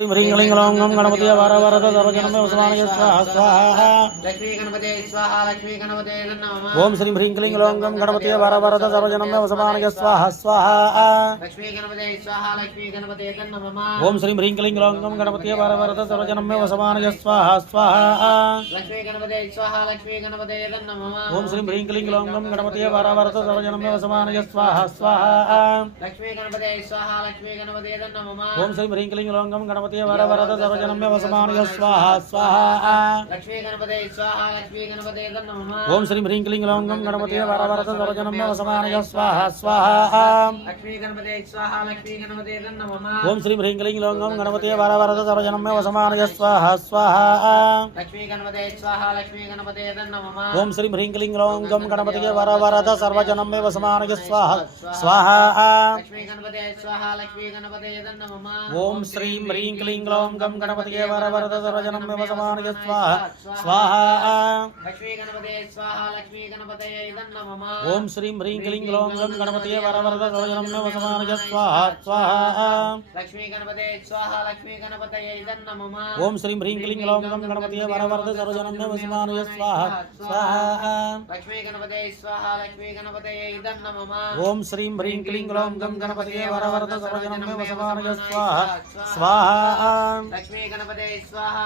ह्रीं क्लीं ग्लौं गं गणपतये वरवरद सर्वजनमे वसमानय स्वाहा स्वाहा। लक्ष्मी गणपते स्वाहा लक्ष्मी गणपते नमः। ओम श्रीं ह्रीं क्लीं ग्लौं गं गणपतये वरवरद सर्वजनमे वसमानय स्वाहा स्वाहा। लक्ष्मी गणपते स्वाहा लक्ष्मी गणपते नमः। ओम श्रीं ह्रीं क्लीं ग्लौं गं गणपतये वरवरद सर्वजनमे वसमानय स्वाहा स्वाहा। लक्ष्मी गणपते स्वाहा लक्ष्मी गणपते नमः। ओम श्रीं ह्रीं क्लीं ग्लौं गं गणपतये वरवरद सर्वजनमे वसमानय स्वाहा स्वाहा। लक्ष्मी गणपते स्वाहा लक्ष्मी गणपते नमः। ओम श्रीं ह्रीं क्लीं ग्लौं गं गणपतये वरवरद सर्वजनमे वसमानय स्वाहा स्वाहा। लक्ष्मी गणपते स्वाहा लक्ष्मी गणपते नमः। ओम श्रीं ह्रीं क्लीं ग्लौं गं गणपतये वरवरद सर्वजनमे वसमानय स्वाहा स्वाहा। लक्ष्मी गणपते स्वाहा लक्ष्मी गणपते नमः। ओम श्रीं ह्रीं क्लीं ग्लौं गं गणपतये वरवरद सर्वजनमे वसमानय स्वाहा स्वाहा। लक्ष्मी गणपते स्वाहा लक्ष्मी गणपते नमः। ओम श्रीं ह्रीं क्लीं ग्लौं गं गणपतये वरवरद सर्वजनमे वसमानय स्वाहा स्वाहा। लक्ष्मी गणपते स्वाहा लक्ष्मी गणपते नमः। ओम श्रीं ह्रीं क्लीं ग्लौं गं गणपतये वरवरद सर्वजनमे वसमानय स्वाहा स्वाहा। लक्ष्मी गणपते स्वाहा लक्ष्मी गणपते नमः। ओम श्रीं ह्रीं क्लीं ग्लौं गं गणपतये वरवरद सर्वजनमे वसमानय स्वाहा स्वाहा। लक्ष्मी गणपते स्वाहा लक्ष्मी गणपते नमः। ओम श्रीं ह्रीं क्लीं ग्लौं गं गणपतये वरवरद सर्वजनमे वसमानय स्वाहा स्वाहा। लक्ष्मी गणपते स्वाहा लक्ष्मी गणपते नमः। ओम श्रीं ह्रीं क्लीं ग्लौं गं गणपतये वरवरद सर्वजनमे वसमानय स्वाहा स्वाहा। लक्ष्मी गणपते स्वाहा